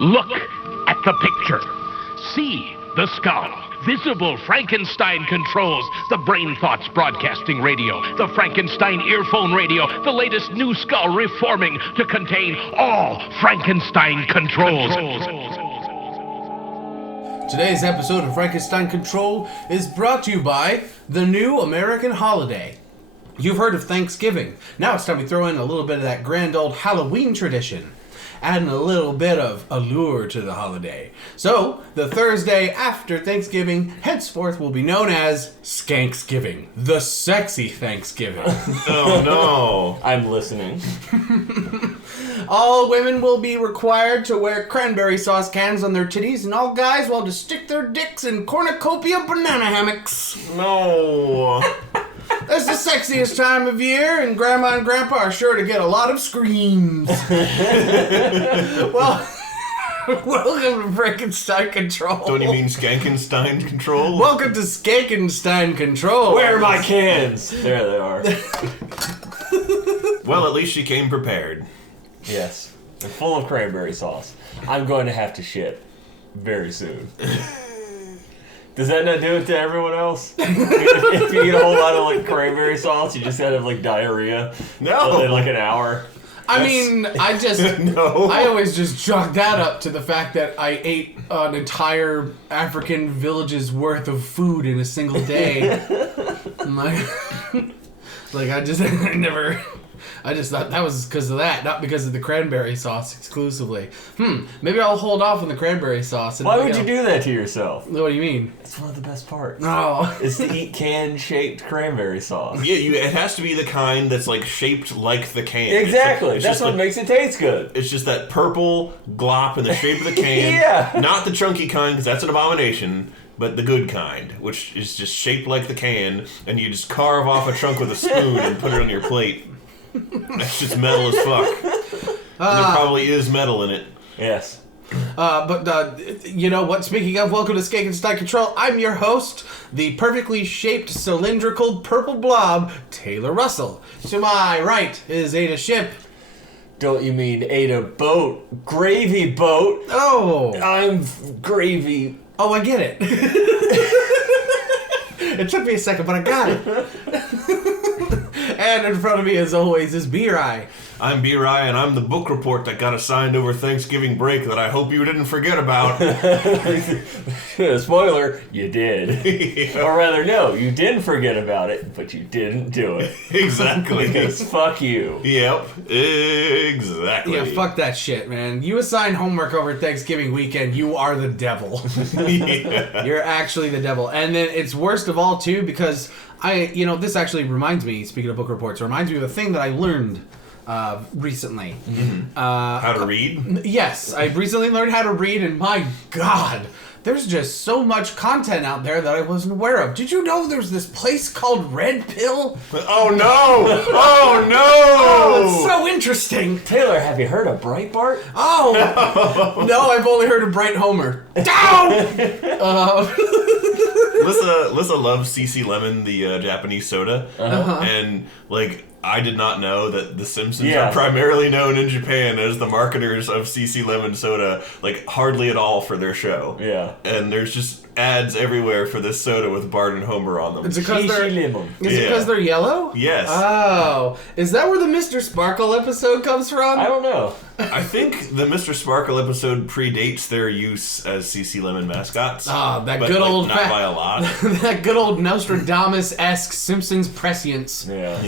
Look at the picture. See the skull. Visible Frankenstein controls. The Brain Thoughts broadcasting radio. The Frankenstein earphone radio. The latest new skull reforming to contain all Frankenstein controls. Today's episode of Frankenstein Control is brought to you by the new American holiday. You've heard of Thanksgiving. Now it's time we throw in a little bit of that grand old Halloween tradition, adding a little bit of allure to the holiday. So, the Thursday after Thanksgiving henceforth will be known as Skanksgiving, the sexy Thanksgiving. Oh no. I'm listening. All women will be required to wear cranberry sauce cans on their titties, and all guys will just stick their dicks in cornucopia banana hammocks. No. It's the sexiest time of year, and Grandma and Grandpa are sure to get a lot of screams. Well, welcome to Frankenstein Control. Don't you mean Skankenstein control? Welcome to Skankenstein Control. Where are my cans? There they are. Well, at least she came prepared. Yes. They're full of cranberry sauce. I'm going to have to shit very soon. Does that not do it to everyone else? If you eat a whole lot of like cranberry sauce, you just have like diarrhea. No. In like an hour. No. I always just chalk that up to the fact that I ate an entire African village's worth of food in a single day. I just thought that was because of that, not because of the cranberry sauce exclusively. Maybe I'll hold off on the cranberry sauce. Why would you do that to yourself? What do you mean? It's one of the best parts. Oh. Is to eat can-shaped cranberry sauce. Yeah, it has to be the kind that's like shaped like the can. Exactly. It's That's what makes it taste good. It's just that purple glop in the shape of the can. Yeah. Not the chunky kind, because that's an abomination. But the good kind, which is just shaped like the can, and you just carve off a chunk with a spoon and put it on your plate. That's just metal as fuck. There probably is metal in it. Yes. But you know what? Speaking of, welcome to Skankenstein Control. I'm your host, the perfectly shaped cylindrical purple blob, Taylor Russell. To my right is Ada Ship. Don't you mean Ada Boat? Gravy Boat? Oh. I'm Gravy. Oh, I get it. It took me a second, but I got it. And in front of me, as always, is B-Rye. I'm B-Rye, and I'm the book report that got assigned over Thanksgiving break that I hope you didn't forget about. Spoiler, you did. Yeah. Or rather, no, you didn't forget about it, but you didn't do it. Exactly. Because fuck you. Yep, exactly. Yeah, fuck that shit, man. You assign homework over Thanksgiving weekend, you are the devil. Yeah. You're actually the devil. And then it's worst of all, too, because this actually reminds me, speaking of book reports, reminds me of a thing that I learned recently. Mm-hmm. How to read? Yes, I recently learned how to read, and my God, there's just so much content out there that I wasn't aware of. Did you know there's this place called Red Pill? Oh no! Oh no! Oh, it's so interesting. Taylor, have you heard of Breitbart? Oh, no, I've only heard of Bright Homer. Down! Lissa loves CC Lemon, the Japanese soda, and I did not know that the Simpsons are primarily known in Japan as the marketers of CC Lemon soda, hardly at all for their show. Yeah. And there's just ads everywhere for this soda with Bart and Homer on them. Is it because Lemon. they're yellow? Yes. Oh. Is that where the Mr. Sparkle episode comes from? I don't know. I think the Mr. Sparkle episode predates their use as CC Lemon mascots. Ah, that good old not by a lot. That good old Nostradamus-esque Simpsons prescience. Yeah.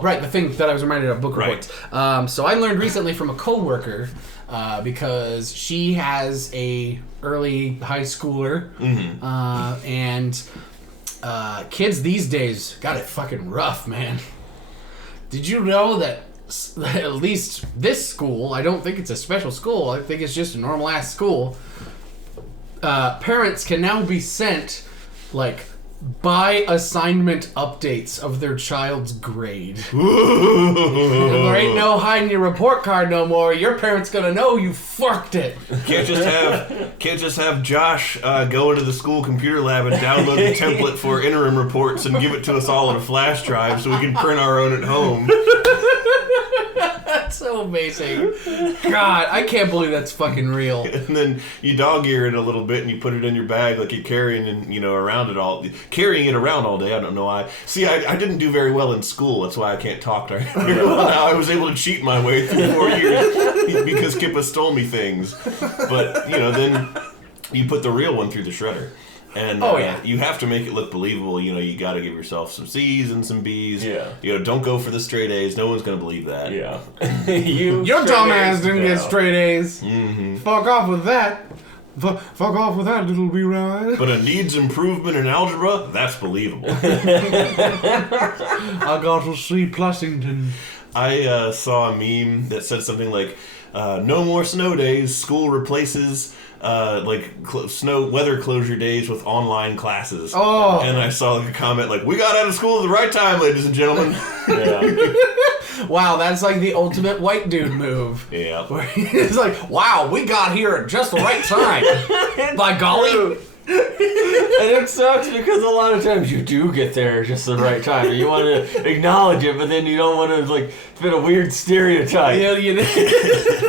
Right, the thing that I was reminded of, book reports. Right. So I learned recently from a coworker, because she has a early high schooler, and kids these days got it fucking rough, man. Did you know that at least this school, I don't think it's a special school, I think it's just a normal ass school, parents can now be sent by assignment updates of their child's grade. There ain't no hiding your report card no more. Your parents gonna know you fucked it. Can't just have Josh go into the school computer lab and download the template for interim reports and give it to us all on a flash drive so we can print our own at home. so amazing. God, I can't believe that's fucking real. And then you dog ear it a little bit and you put it in your bag like you're carrying carrying it around all day. I don't know why. See, I didn't do very well in school. That's why I can't talk very well now. I was able to cheat my way through 4 years because Kippa stole me things. But, then you put the real one through the shredder. And you have to make it look believable. You got to give yourself some C's and some B's. Yeah. Don't go for the straight A's. No one's going to believe that. Yeah. Your dumbass didn't get straight A's. Mm-hmm. Fuck off with that. Fuck off with that, little B-Ride. But a needs improvement in algebra, that's believable. I got to see Plussington. I saw a meme that said something like, no more snow days, school replaces snow weather closure days with online classes. Oh. And I saw a comment like, we got out of school at the right time, ladies and gentlemen. Yeah. Wow, that's like the ultimate white dude move. Yeah. Where he's like, wow, we got here at just the right time. By golly. And it sucks because a lot of times you do get there just the right time. You want to acknowledge it, but then you don't want to fit a weird stereotype. Yeah,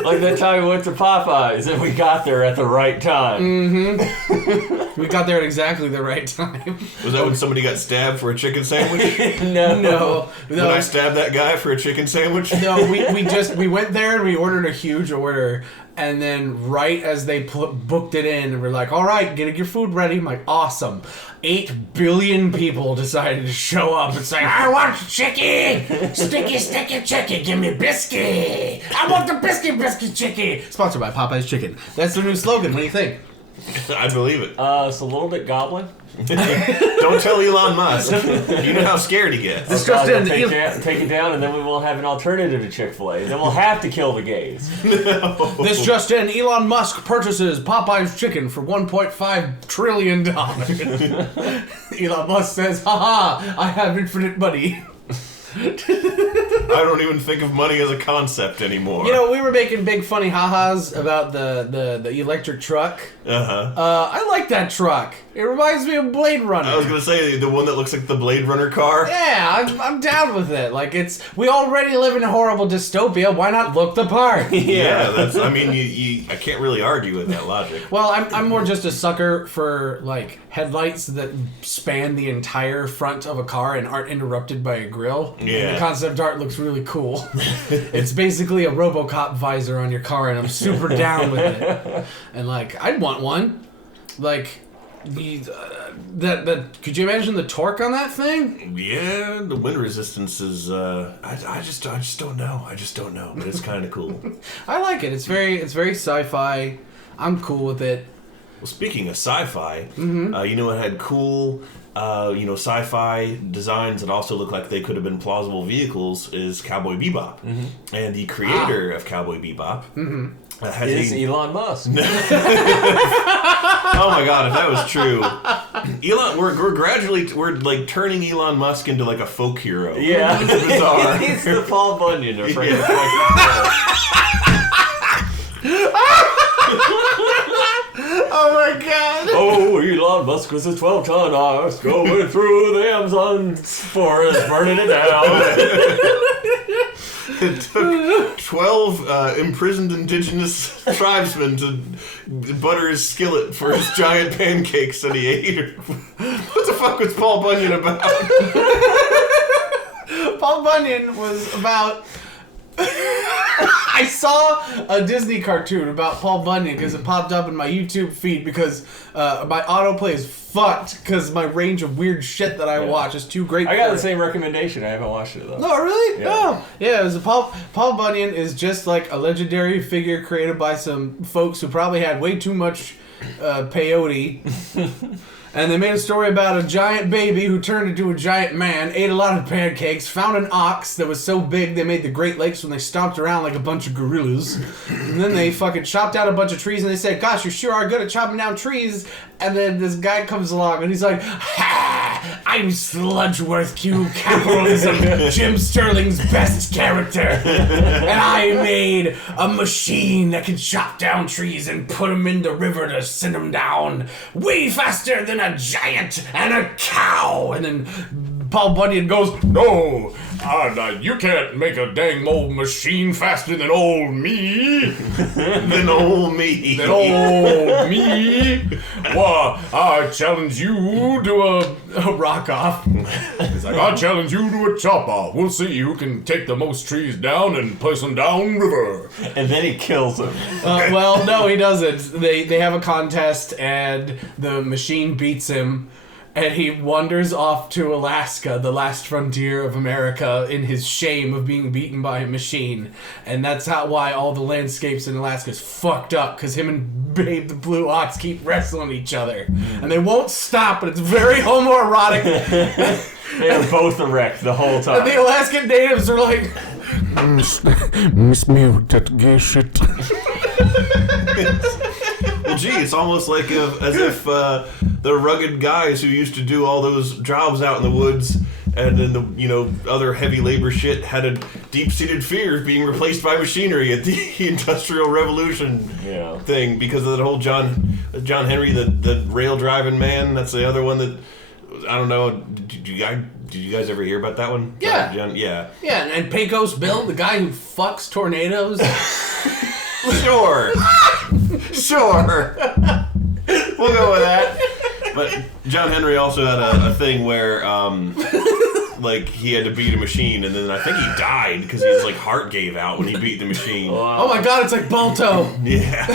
Like that time we went to Popeyes and we got there at the right time. Mm-hmm. We got there at exactly the right time. Was that when somebody got stabbed for a chicken sandwich? No. Did I stab that guy for a chicken sandwich? No, we went there and we ordered a huge order. And then right as they booked it in, we're like, all right, get your food ready. I'm like, awesome. 8 billion people decided to show up and say, I want chicken. Sticky chicken. Give me biscuit. I want the biscuit chicken. Sponsored by Popeye's Chicken. That's the new slogan. What do you think? I believe it. It's a little bit goblin. Don't tell Elon Musk. You know how scared he gets. This just in. Take it down, and then we won't have an alternative to Chick-fil-A. Then we'll have to kill the gays. No. This just in. Elon Musk purchases Popeye's Chicken for $1.5 trillion. Elon Musk says, haha, I have infinite money. I don't even think of money as a concept anymore. We were making big funny ha-has about the electric truck. Uh-huh. I like that truck. It reminds me of Blade Runner. I was gonna say the one that looks like the Blade Runner car. Yeah, I'm down with it. We already live in a horrible dystopia. Why not look the part? Yeah, that's. I mean, I can't really argue with that logic. Well, I'm more just a sucker for headlights that span the entire front of a car and aren't interrupted by a grill. Yeah. And the concept art looks really cool. It's basically a RoboCop visor on your car, and I'm super down with it. And I'd want one. Could you imagine the torque on that thing? Yeah, the wind resistance is. I just don't know. But it's kind of cool. I like it. It's very sci-fi. I'm cool with it. Well, speaking of sci-fi, it had cool, sci-fi designs that also look like they could have been plausible vehicles. Is Cowboy Bebop, and the creator of Cowboy Bebop. Is Elon Musk. Oh my god, if that was true. Elon, we're turning Elon Musk into a folk hero. Yeah. It's bizarre. He's the Paul Bunyan of Frankenstein. Oh my god. Oh, Elon Musk was a 12-ton ass going through the Amazon forest, burning it down. It took 12 imprisoned indigenous tribesmen to butter his skillet for his giant pancakes that he ate. What the fuck was Paul Bunyan about? Paul Bunyan was about... I saw a Disney cartoon about Paul Bunyan because it popped up in my YouTube feed because my autoplay is fucked because my range of weird shit that I watch is too great. I got the same recommendation. I haven't watched it though. No, really? Yeah. No. Yeah, it was Paul Bunyan is just a legendary figure created by some folks who probably had way too much peyote. And they made a story about a giant baby who turned into a giant man, ate a lot of pancakes, found an ox that was so big they made the Great Lakes when they stomped around like a bunch of gorillas. And then they fucking chopped down a bunch of trees and they said, gosh, you sure are good at chopping down trees. And then this guy comes along and he's like, ha! I'm Sludgeworth Q Capitalism, Jim Sterling's best character. And I made a machine that can chop down trees and put them in the river to send them down way faster than a giant and a cow. And then Paul Bunyan goes, no, You can't make a dang old machine faster than old me. Then old me. Than old me. Well, I challenge you to a rock off. He's like, I challenge you to a chop off. We'll see who can take the most trees down and place them down river. And then he kills him. Well, no, he doesn't. They have a contest, and the machine beats him, and he wanders off to Alaska, the last frontier of America, in his shame of being beaten by a machine. And that's why all the landscapes in Alaska is fucked up, because him and Babe the Blue Ox keep wrestling each other. And they won't stop, but it's very homoerotic. They are both erect the whole time. And the Alaskan natives are like... Miss me with that gay shit. Well, gee, it's almost like as if the rugged guys who used to do all those jobs out in the woods and then the other heavy labor shit had a deep-seated fear of being replaced by machinery at the Industrial Revolution thing because of that whole John Henry, the rail driving man. That's the other one that I don't know. Did you guys ever hear about that one? Yeah. Yeah, and Pecos Bill, the guy who fucks tornadoes. Sure. We'll go with that. But John Henry also had a thing where, like, he had to beat a machine, and then I think he died because his heart gave out when he beat the machine. Wow. Oh my god, it's like Balto. Yeah.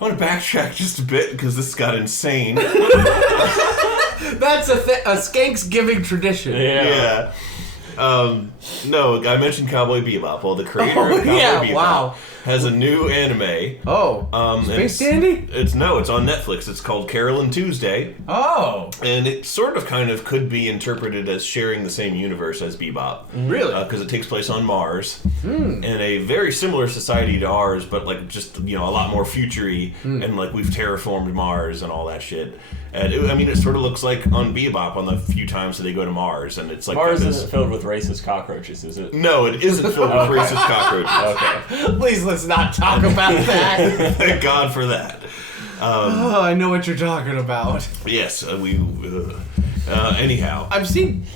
I want to backtrack just a bit because this got insane. That's a Skanksgiving tradition. Yeah. No, I mentioned Cowboy Bebop. Well, the creator of Cowboy Bebop has a new anime. Oh. Space Dandy? It's on Netflix. It's called Carolyn Tuesday. Oh. And it sort of kind of could be interpreted as sharing the same universe as Bebop. Really? Because it takes place on Mars. In a very similar society to ours, but just, a lot more future-y. And we've terraformed Mars and all that shit. And it sort of looks like on Bebop on the few times that they go to Mars, and it's like Mars isn't filled with racist cockroaches, is it? No, it isn't filled with racist cockroaches. Okay. Please, let's not talk about that. Thank God for that. I know what you're talking about. Yes, anyhow. I've seen...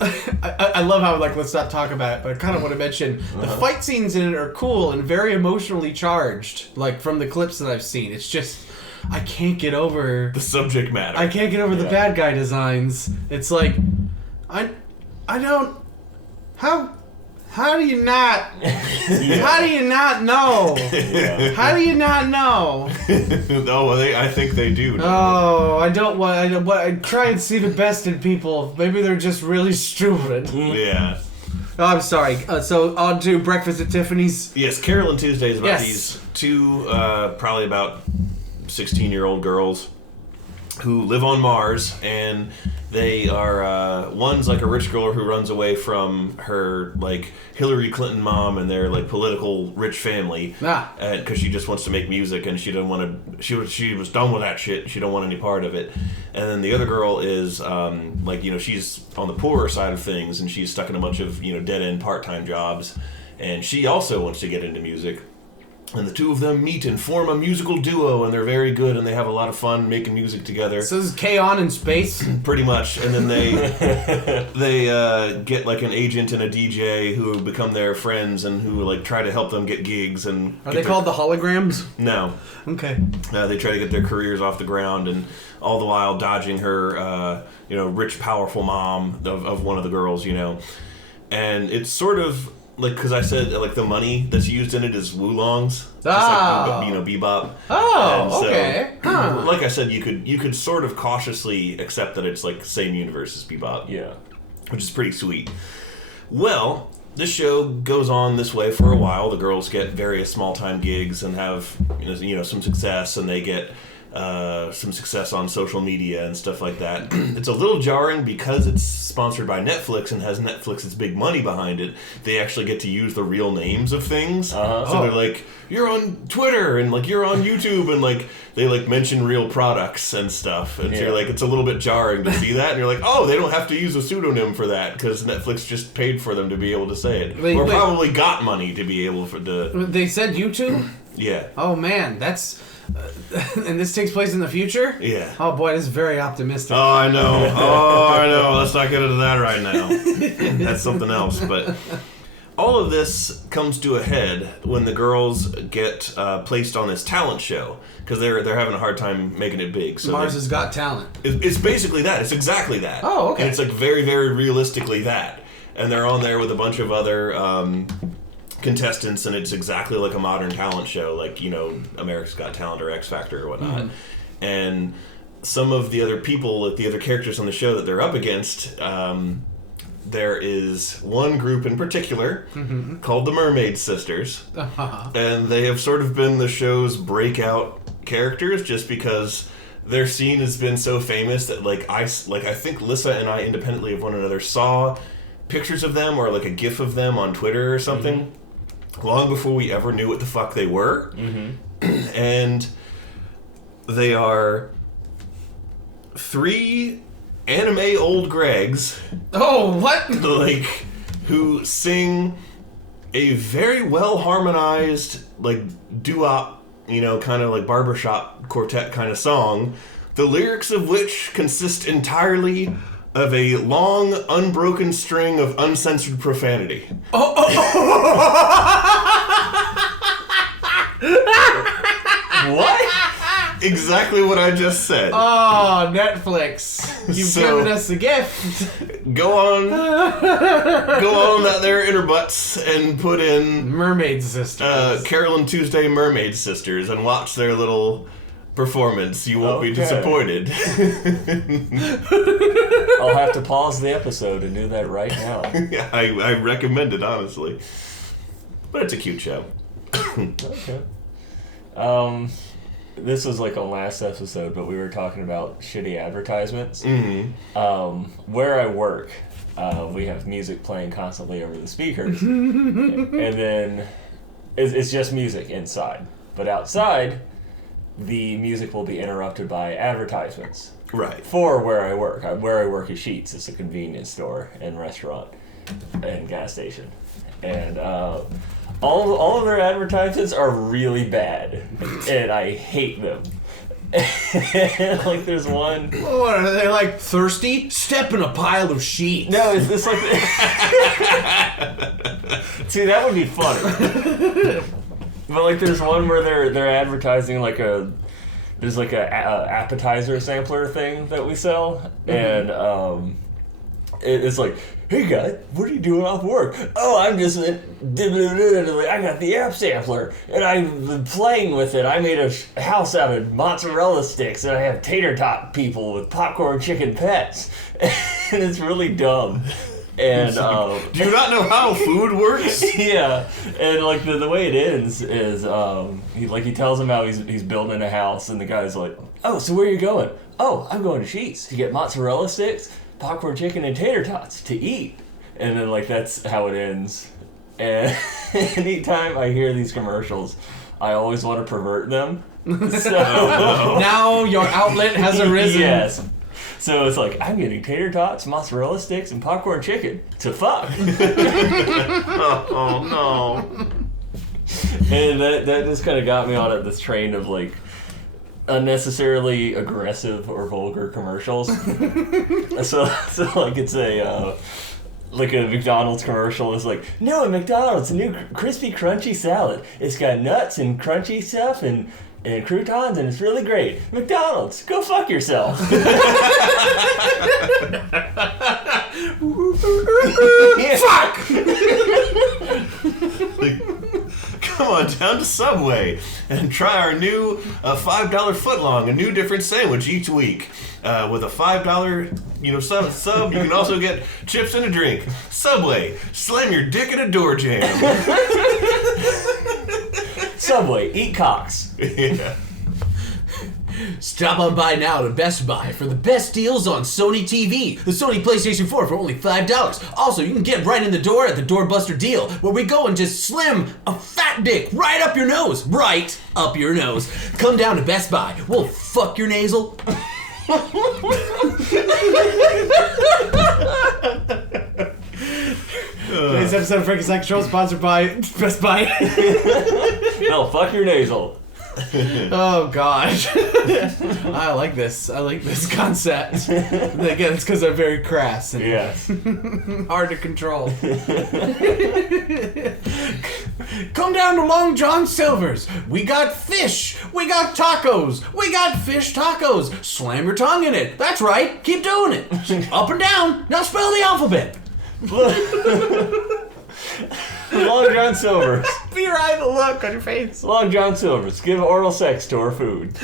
I love how, let's not talk about it, but I kind of want to mention the fight scenes in it are cool and very emotionally charged, from the clips that I've seen. It's just... I can't get over the subject matter. I can't get over the bad guy designs. It's like I don't how do you not how do you not know? How do you not know? I think they do. Oh, I try and see the best in people. Maybe they're just really stupid. Yeah. Oh, I'm sorry. So on to Breakfast at Tiffany's. Yes, Carolyn Tuesday is about these two probably about 16-year-old girls who live on Mars, and they are one's a rich girl who runs away from her Hillary Clinton mom and their political rich family because she just wants to make music and she doesn't want to. She was done with that shit. She don't want any part of it. And then the other girl is she's on the poorer side of things and she's stuck in a bunch of dead end part-time jobs, and she also wants to get into music. And the two of them meet and form a musical duo, and they're very good, and they have a lot of fun making music together. So this is K-On! In space? Pretty much. And then they get an agent and a DJ who become their friends and who try to help them get gigs. And are they called the Holograms? No. Okay. They try to get their careers off the ground, and all the while dodging her, rich, powerful mom of one of the girls, And it's sort of... because I said, the money that's used in it is Wulongs. Bebop. Oh, okay. Huh. Like I said, you could sort of cautiously accept that it's same universe as Bebop. Yeah. Which is pretty sweet. Well, this show goes on this way for a while. The girls get various small-time gigs and have, some success, and they get... some success on social media and stuff like that. It's a little jarring because it's sponsored by Netflix and has Netflix's big money behind it. They actually get to use the real names of things. So they're you're on Twitter and you're on YouTube and they mention real products and stuff. And so you're it's a little bit jarring to see that. And you're oh, they don't have to use a pseudonym for that because Netflix just paid for them to be able to say it. Probably got money to be able to... They said YouTube? Yeah. Oh man, that's... And this takes place in the future? Yeah. Oh boy, this is very optimistic. Oh, I know. Let's not get into that right now. That's something else. But all of this comes to a head when the girls get placed on this talent show because they're having a hard time making it big. So Mars has Got Talent. It's basically that. It's exactly that. Oh, okay. And it's like very, very realistically that. And they're on there with a bunch of other contestants, and it's exactly like a modern talent show, like, you know, America's Got Talent or X Factor or whatnot. Mm-hmm. And some of the other people, like the other characters on the show that they're up against, there is one group in particular called the Mermaid Sisters. Uh-huh. And they have sort of been the show's breakout characters just because their scene has been so famous that I think Lissa and I independently of one another saw pictures of them or like a gif of them on Twitter or something long before we ever knew what the fuck they were. And they are 3 anime old Gregs. Oh, what? Like, who sing a very well harmonized, like, doo-wop, you know, kind of like barbershop quartet kind of song, the lyrics of which consist entirely of a long, unbroken string of uncensored profanity. What? Exactly what I just said. Oh, Netflix. You've given us a gift. Go on that there Interbutts and put in Mermaid Sisters. Carol and Tuesday Mermaid Sisters and watch their little performance. You won't be disappointed. I'll have to pause the episode and do that right now. Yeah, I recommend it, honestly. But it's a cute show. Okay. This was like a last episode, but we were talking about shitty advertisements. Where I work, we have music playing constantly over the speakers. And then it's just music inside. But outside, the music will be interrupted by advertisements. Right. For where I work. Where I work is Sheetz. It's a convenience store and restaurant and gas station. And all of their advertisements are really bad. And I hate them. Like, there's one... What, are they like thirsty? Step in a pile of sheets. No, it's like... See, that would be funny. But like, there's one where they're advertising like there's like a appetizer sampler thing that we sell, and it's like, hey guys, what are you doing off work? Oh, I'm just I got the app sampler and I've been playing with it. I made a house out of mozzarella sticks and I have tater tot people with popcorn chicken pets, and it's really dumb. And do you not know how food works? Yeah, and like the way it ends is he tells him how he's building a house, and the guy's like, oh, so where are you going? Oh, I'm going to Sheetz to get mozzarella sticks, popcorn chicken, and tater tots to eat. And then like that's how it ends. And anytime I hear these commercials, I always want to pervert them. So now your outlet has arisen. Yes. So it's like, I'm getting tater tots, mozzarella sticks, and popcorn chicken to fuck. Oh no. And that just kind of got me on this train of like unnecessarily aggressive or vulgar commercials. so like it's a like a McDonald's commercial is like, no, at McDonald's, a new crispy crunchy salad. It's got nuts and crunchy stuff and croutons, and it's really great. McDonald's, go fuck yourself. Fuck! Come on down to Subway and try our new $5 footlong, a new different sandwich each week. With a $5, sub, you can also get chips and a drink. Subway, slam your dick in a door jam. Subway, eat cocks. Yeah. Stop on by now to Best Buy for the best deals on Sony TV. The Sony PlayStation 4 for only $5. Also, you can get right in the door at the Doorbuster deal, where we go and just slim a fat dick right up your nose. Right up your nose. Come down to Best Buy. We'll fuck your nasal. Today's episode of Frankenstein Control is sponsored by Best Buy. No, fuck your nasal. Oh gosh. I like this. I like this concept. Again, it's because I'm very crass and Yes. hard to control. Come down to Long John Silver's. We got fish. We got tacos. We got fish tacos. Slam your tongue in it. That's right. Keep doing it. Up and down. Now spell the alphabet. Long John Silver's. Be right the look on your face. Long John Silver's. Give oral sex to our food.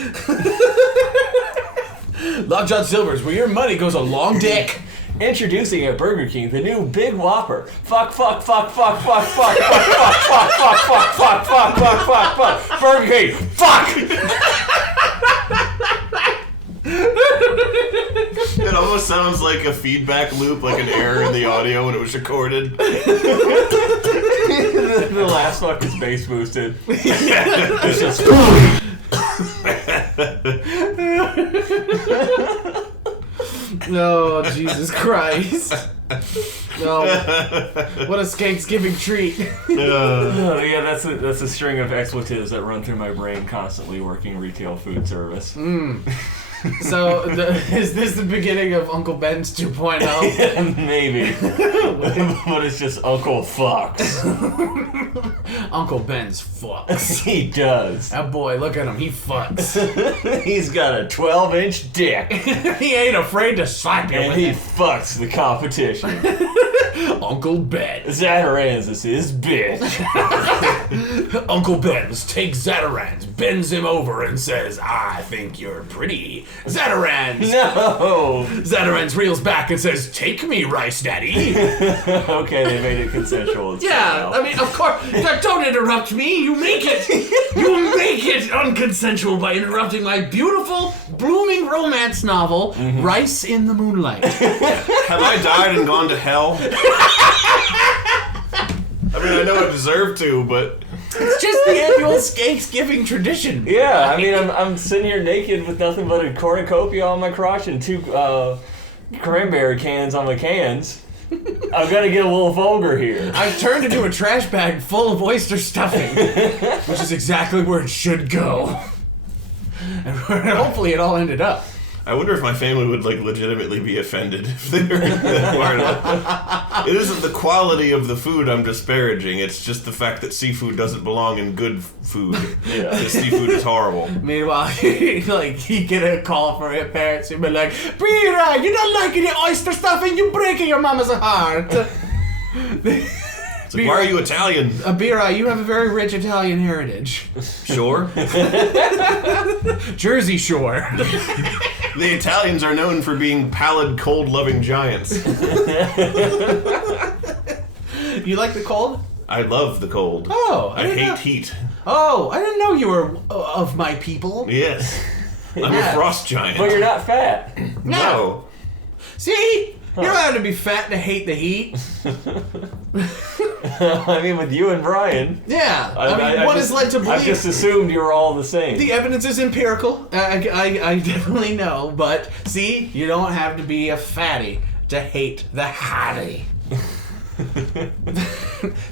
Long John Silver's, where your money goes a long dick. Introducing at Burger King the new Big Whopper. Fuck, fuck, fuck, fuck, fuck, fuck, fuck, fuck, fuck, fuck, fuck, fuck, fuck, fuck, fuck, fuck. Burger King. Fuck. It almost sounds like a feedback loop, like an error in the audio when it was recorded. The last fuck is bass boosted. It's just. Oh, Jesus Christ. Oh, what a Skanksgiving treat. Oh, yeah, that's a string of expletives that run through my brain constantly working retail food service. So, is this the beginning of Uncle Ben's 2.0? Maybe. But it's just Uncle Fox. Uncle Ben's fucks. He does. That boy, look at him, he fucks. He's got a 12-inch dick. He ain't afraid to slap you And with he it. fucks the competition. Uncle Ben. Zatarans is his bitch. Uncle Ben's takes Zatarans, bends him over, and says, I think you're pretty. Zatarans. No. Zatarans reels back and says, take me, Rice Daddy. Okay, they made it consensual. It's Yeah, fine I mean, of course. Don't interrupt me. You make it. You make it unconsensual by interrupting my beautiful, blooming romance novel, Rice in the Moonlight. Have I died and gone to hell? I mean, I know I deserve to, but It's just the annual Skanksgiving tradition. Yeah, I mean, I'm sitting here naked with nothing but a cornucopia on my crotch and 2 cranberry cans on my cans. I'm gonna get a little vulgar here. I've turned into a trash bag full of oyster stuffing, which is exactly where it should go. And hopefully it all ended up. I wonder if my family would like legitimately be offended if they heard that part of it. It isn't the quality of the food I'm disparaging, it's just the fact that seafood doesn't belong in good food. Yeah. The seafood is horrible. Meanwhile, he get a call from his parents and be like, Pira, you don't like any oyster stuffing, you breaking your mama's heart. It's like, why are you Italian? Bira, you have a very rich Italian heritage. Sure. Jersey Shore. The Italians are known for being pallid, cold-loving giants. You like the cold? I love the cold. Oh, I didn't hate know- heat. Oh, I didn't know you were of my people. Yes. I'm Yeah. a frost giant. But you're not fat. No. See? You don't have to be fat to hate the heat. I mean, with you and Brian. Yeah. I mean, one just, is led to I believe. just assumed you were all the same. The evidence is empirical. I definitely know. But see, you don't have to be a fatty to hate the hottie.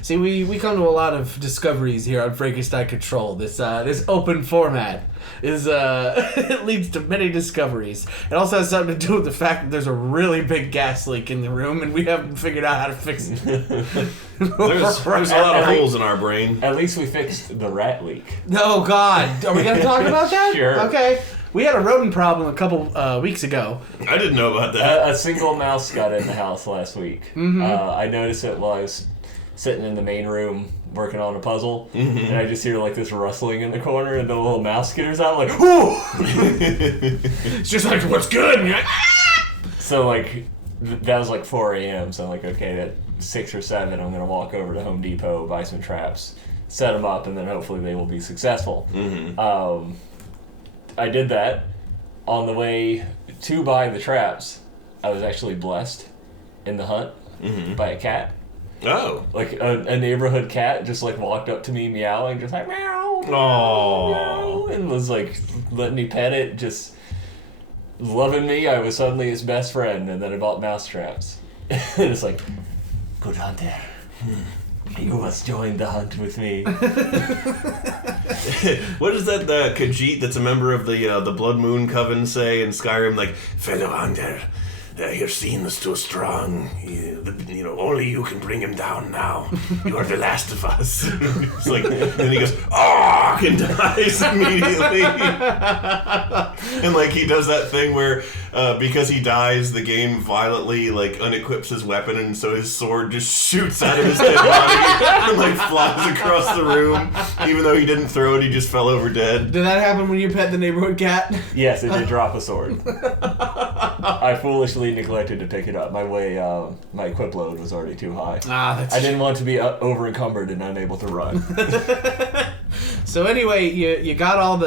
See, we come to a lot of discoveries here on Frankenstein Control. This open format is it leads to many discoveries. It also has something to do with the fact that there's a really big gas leak in the room and we haven't figured out how to fix it. There's a lot of holes in our brain. At least we fixed the rat leak. Oh God, are we gonna talk about that? Sure. Okay. We had a rodent problem a couple weeks ago. I didn't know about that. A single mouse got in the house last week. I noticed it while I was sitting in the main room working on a puzzle, and I just hear like this rustling in the corner, and the little mouse skitters out like, "Whoo!" It's just like, what's good? And you're like, "Ah!" So like that was like 4 a.m. So I'm like, okay, at 6 or 7, I'm gonna walk over to Home Depot, buy some traps, set them up, and then hopefully they will be successful. I did that. On the way to buy the traps, I was actually blessed in the hunt by a cat. Oh. Like a neighborhood cat just like walked up to me meowing, just like meow, Aww. meow, and was like letting me pet it, just loving me. I was suddenly his best friend, and then I bought mouse traps. And it's like, good hunter, you must join the hunt with me. What does that Khajiit that's a member of the Blood Moon Coven say in Skyrim? Like, fellow hunter, your scene is too strong. Only you can bring him down now. You are the last of us. It's like, then he goes, "Oh!" and dies immediately. And like he does that thing where because he dies, the game violently like unequips his weapon, and so his sword just shoots out of his dead body and like flies across the room. Even though he didn't throw it, he just fell over dead. Did that happen when you pet the neighborhood cat? Yes, it did drop a sword. I foolishly neglected to pick it up. My equip load was already too high. I didn't want to be over encumbered and unable to run. So anyway, you got all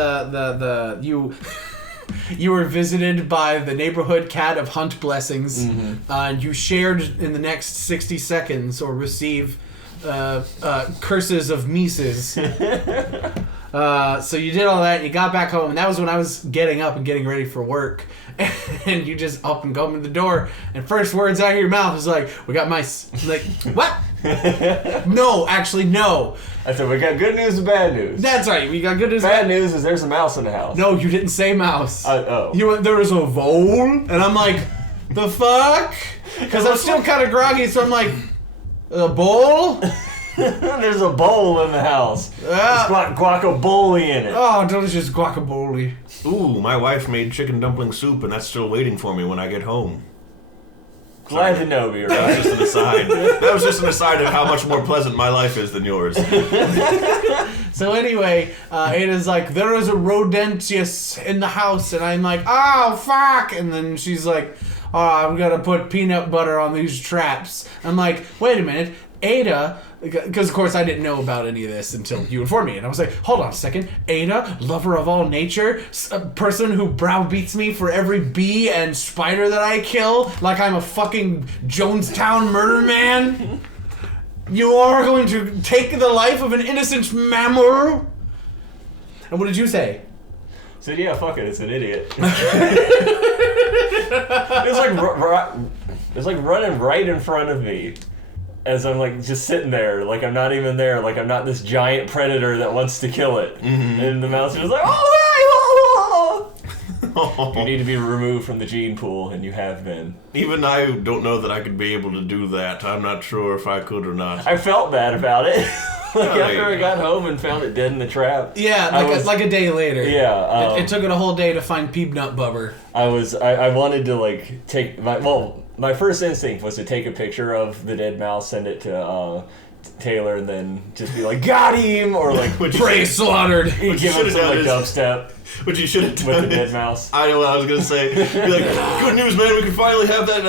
you were visited by the neighborhood cat of hunt blessings, and you shared in the next 60 seconds or receive curses of Mises. So you did all that, and you got back home, and that was when I was getting up and getting ready for work. And you just up and go in the door, and first words out of your mouth is like, "We got mice." I'm like, what? No, actually, no. I said, we got good news and bad news. That's right, we got good news. Bad news is there's a mouse in the house. No, you didn't say mouse. You went, there was a vole, and I'm like, the fuck? Because I'm still kind of groggy, so I'm like, a bowl? There's a bowl in the house. It's got guacamole in it. Oh, delicious guacamole. Ooh, my wife made chicken dumpling soup, and that's still waiting for me when I get home. Glad to know, me, right? That was just an aside. That was just an aside of how much more pleasant my life is than yours. So anyway, it is like, there is a rodentius in the house, and I'm like, oh, fuck! And then she's like, oh, I'm gonna put peanut butter on these traps. I'm like, wait a minute, Ada, because of course I didn't know about any of this until you informed me, and I was like, hold on a second, Ada, lover of all nature, a person who browbeats me for every bee and spider that I kill, like I'm a fucking Jonestown murder man? You are going to take the life of an innocent mammal? And what did you say? I said, yeah, fuck it, it's an idiot. It's like running right in front of me. As I'm like just sitting there, like I'm not even there, like I'm not this giant predator that wants to kill it. And the mouse is like, oh, you need to be removed from the gene pool, and you have been. Even I don't know that I could be able to do that. I'm not sure if I could or not. I felt bad about it. After I got home and found it dead in the trap. Yeah, like a day later. Yeah. It took it a whole day to find Peanut Bubber. I wanted to like take my first instinct was to take a picture of the dead mouse, send it to Taylor, and then just be like, got him, or like prey slaughtered. Give him some like dubstep. What you should have done with the dead mouse. I know what I was gonna say. Be like, good news, man. We can finally have that,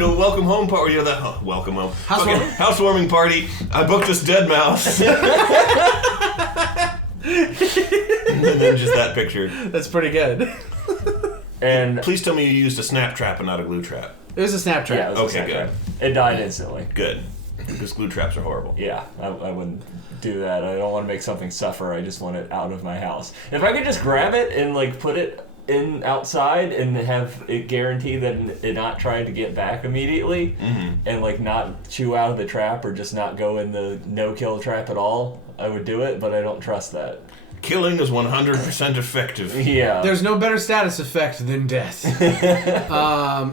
welcome home party. That welcome home housewarming party. I booked this dead mouse. And then just that picture. That's pretty good. And please tell me you used a snap trap and not a glue trap. It was a snap trap. Yeah, it was a snap trap. It died instantly. Good. Because glue traps are horrible. Yeah, I wouldn't do that. I don't want to make something suffer. I just want it out of my house. If I could just grab it and like put it in outside and have it guarantee that it not trying to get back immediately, and like not chew out of the trap or just not go in the no-kill trap at all, I would do it, but I don't trust that. Killing is 100% effective. Yeah. There's no better status effect than death.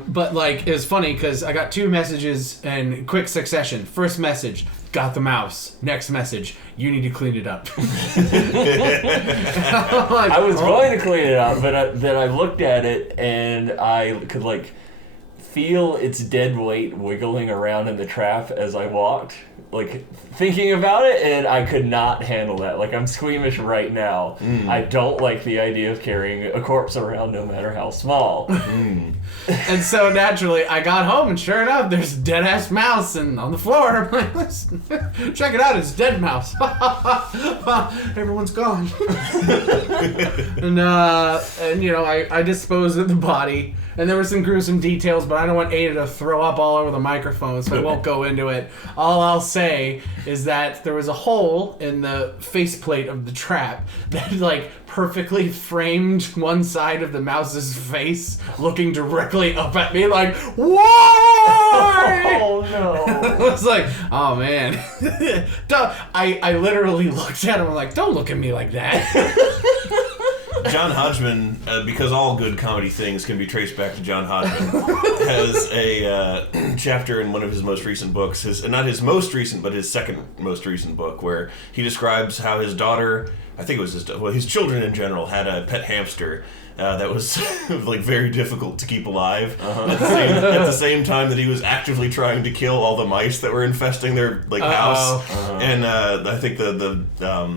But like, it's funny because I got 2 messages in quick succession. First message, got the mouse. Next message, you need to clean it up. Like, I was going to clean it up, but then I looked at it and I could like feel its dead weight wiggling around in the trap as I walked. Like, thinking about it, and I could not handle that. Like, I'm squeamish right now. I don't like the idea of carrying a corpse around, no matter how small. And so, naturally, I got home, and sure enough, there's a dead-ass mouse and on the floor. I'm like, listen, check it out, it's a dead mouse. Everyone's gone. And I disposed of the body. And there were some gruesome details, but I don't want Ada to throw up all over the microphone, so I won't go into it. All I'll say is that there was a hole in the faceplate of the trap that, like, perfectly framed one side of the mouse's face, looking directly up at me, like, why? Oh no! I was like, oh man. I literally looked at him, I'm like, don't look at me like that. John Hodgman, because all good comedy things can be traced back to John Hodgman, has a chapter in one of his most recent books, not his most recent, but his second most recent book, where he describes how his daughter, I think it was his children in general, had a pet hamster that was like very difficult to keep alive. At the same time that he was actively trying to kill all the mice that were infesting their house. And I think the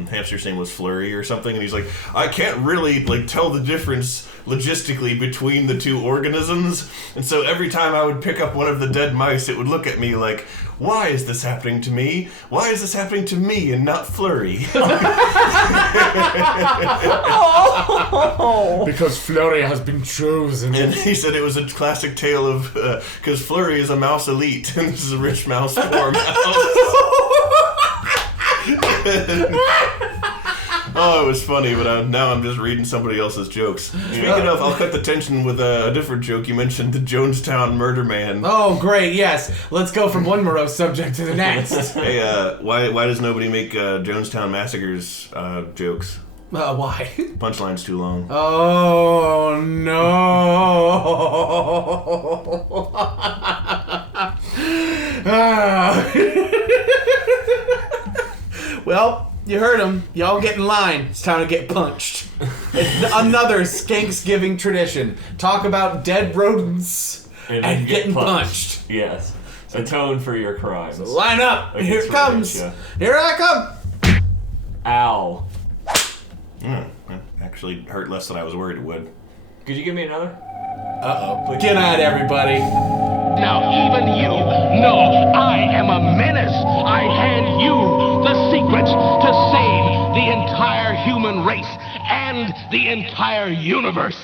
hamster's name was Flurry or something. And he's like, I can't really tell the difference logistically between the two organisms. And so every time I would pick up one of the dead mice, it would look at me like, why is this happening to me? Why is this happening to me and not Flurry? Because Flurry has been chosen. And he said it was a classic tale of, because Flurry is a mouse elite, and this is a rich mouse, poor mouse. Oh, it was funny, but now I'm just reading somebody else's jokes. Speaking of, I'll cut the tension with a different joke. You mentioned the Jonestown murder man. Oh, great, yes. Let's go from one morose subject to the next. Hey, why does nobody make Jonestown massacres jokes? Why? Punchline's too long. Oh, no. Well, you heard him. Y'all get in line. It's time to get punched. It's another Skanksgiving tradition. Talk about dead rodents and getting punched. Yes. Atone for your crimes. Line up. Here it comes. Here I come. Ow. That actually hurt less than I was worried it would. Could you give me another? Uh-oh. Good night, everybody. Now even you know I am a menace. I hand you the secrets to save the entire human race and the entire universe.